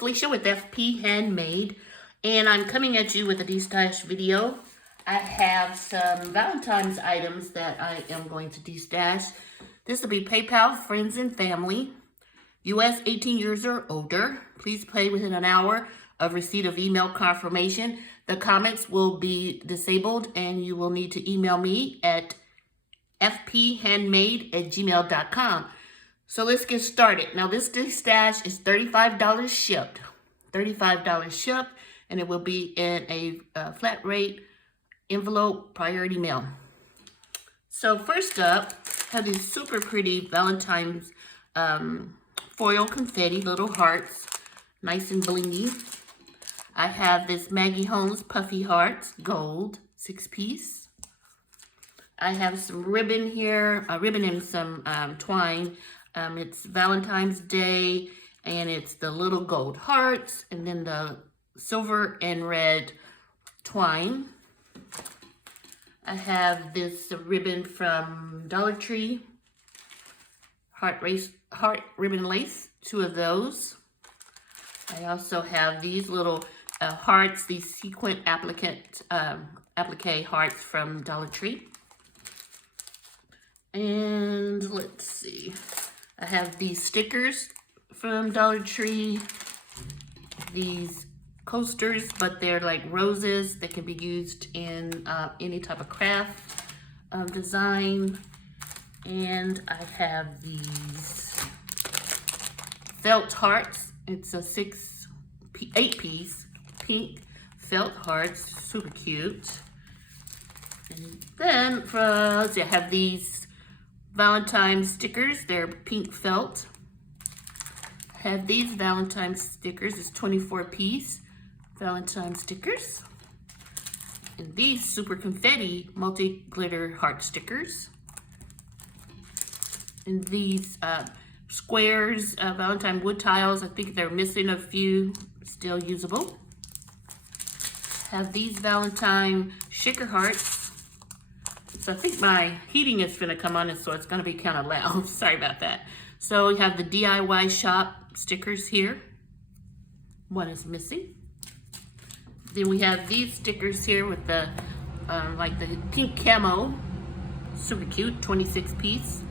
Felicia with FP Handmade, and I'm coming at you with a destash video. I have some Valentine's items that I am going to destash. This will be PayPal, friends and family. US 18 years or older. Please pay within an hour of receipt of email confirmation. The comments will be disabled and you will need to email me at fphandmade@gmail.com. So let's get started. Now this destash is $35 shipped. $35 shipped, and it will be in a flat rate envelope priority mail. So first up, I have these super pretty Valentine's foil confetti, little hearts, nice and blingy. I have this Maggie Holmes puffy hearts, gold, 6-piece. I have some ribbon here, a ribbon and some twine. It's Valentine's Day, and it's the little gold hearts, and then the silver and red twine. I have this ribbon from Dollar Tree, heart ribbon lace, 2 of those. I also have these little hearts, these sequin applique hearts from Dollar Tree. And let's see, I have these stickers from Dollar Tree, these coasters, but they're like roses that can be used in any type of craft design. And I have these felt hearts. It's a 8-piece pink felt hearts, super cute. And then let's see, I have these Valentine stickers. They're pink felt. I have these Valentine stickers. It's 24-piece Valentine stickers. And these super confetti multi-glitter heart stickers. And these squares, Valentine wood tiles. I think they're missing a few, still usable. Have these Valentine shaker hearts. So I think my heating is gonna come on, and so it's gonna be kind of loud. Sorry about that. So we have the DIY shop stickers here. One is missing. Then we have these stickers here with the like the pink camo, super cute, 26-piece.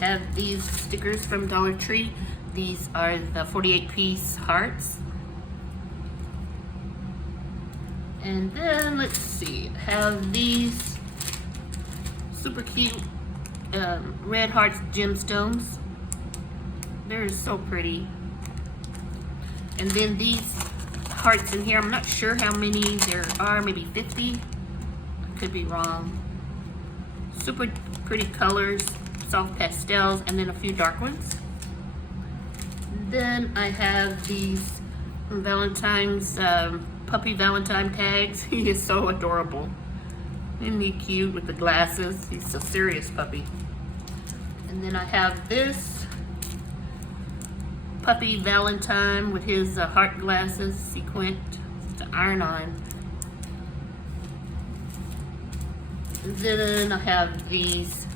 Have these stickers from Dollar Tree. These are the 48-piece hearts. And then let's see, have these super cute red hearts gemstones. They're so pretty. And then these hearts in here, I'm not sure how many there are, maybe 50. I could be wrong. Super pretty colors, soft pastels, and then a few dark ones. Then I have these Valentine's puppy Valentine tags. He is so adorable. Isn't he cute with the glasses? He's a serious puppy. And then I have this puppy Valentine with his heart glasses, sequined to iron on. And then I have these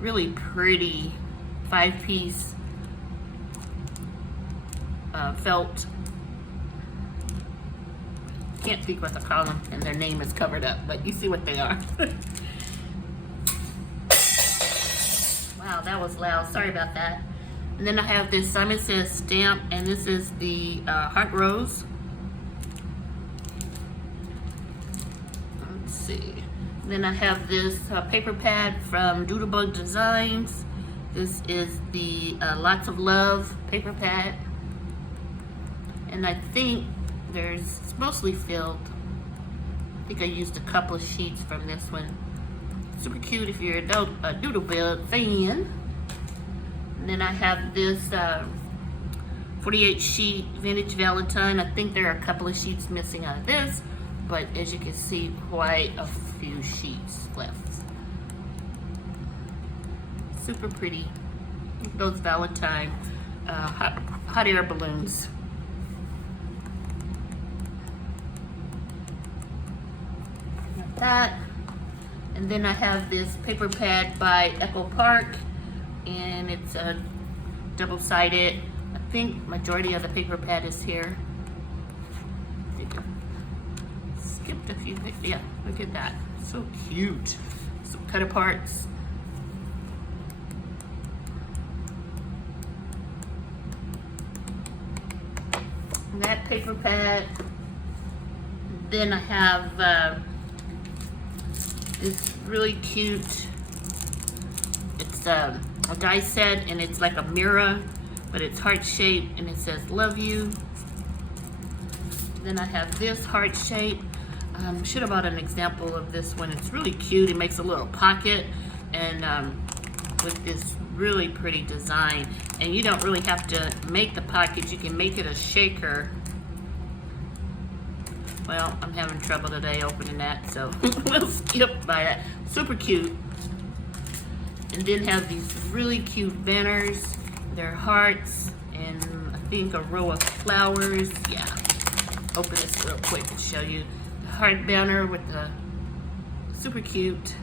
really pretty 5-piece felt. Can't think what to call them, and their name is covered up, but you see what they are. Wow, that was loud. Sorry about that. And then I have this Simon Says stamp, and this is the heart rose. Let's see. And then I have this paper pad from Doodlebug Designs. This is the Lots of Love paper pad. And I think it's mostly filled. I think I used a couple of sheets from this one. Super cute if you're a Doodlebug fan. And then I have this 48 sheet vintage Valentine. I think there are a couple of sheets missing out of this, but as you can see, quite a few sheets left. Super pretty. Those Valentine hot air balloons. Like that. And then I have this paper pad by Echo Park, and it's a double-sided. I think majority of the paper pad is here. Skipped a few things. Yeah, look at that. So cute. Some cut aparts. That paper pad. Then I have this really cute, it's a die set, and it's like a mirror, but it's heart shaped, and it says love you. Then I have this heart shape. Should have bought an example of this one. It's really cute. It makes a little pocket, and with this really pretty design. And you don't really have to make the pocket. You can make it a shaker. Well, I'm having trouble today opening that, so we'll skip by that. Super cute. And then have these really cute banners. They're hearts, and I think a row of flowers. Yeah. Open this real quick and show you the heart banner with the super cute,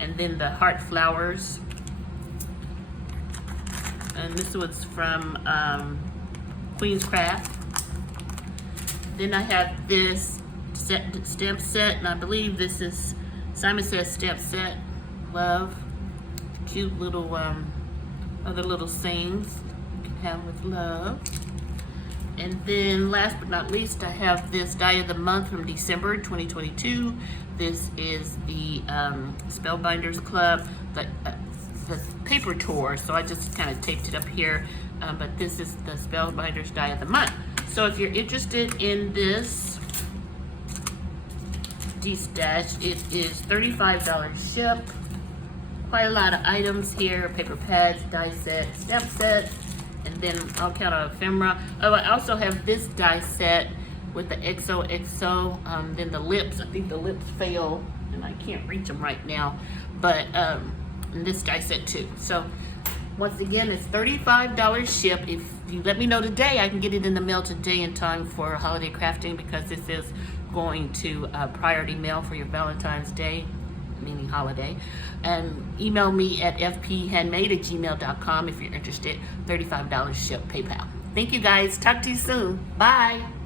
and then the heart flowers. And this was from Queen's Craft. Then I have this stamp set, and I believe this is Simon Says stamp set. Love. Cute little other little sayings you can have with love. And then last but not least, I have this die of the month from December 2022. This is the Spellbinders Club, the paper tour. So I just kind of taped it up here, but this is the Spellbinders die of the month. So if you're interested in this Destash, it is $35 shipped. Quite a lot of items here: paper pads, die set, stamp set, and then all kind of ephemera. Oh, I also have this die set with the XOXO. Then the lips, I think the lips fail, and I can't reach them right now. But and this die set too. So once again, it's $35 ship. If you let me know today, I can get it in the mail today in time for holiday crafting, because this is going to priority mail for your Valentine's Day, meaning holiday. And email me at fphandmade@gmail.com if you're interested. $35 ship PayPal. Thank you guys. Talk to you soon. Bye.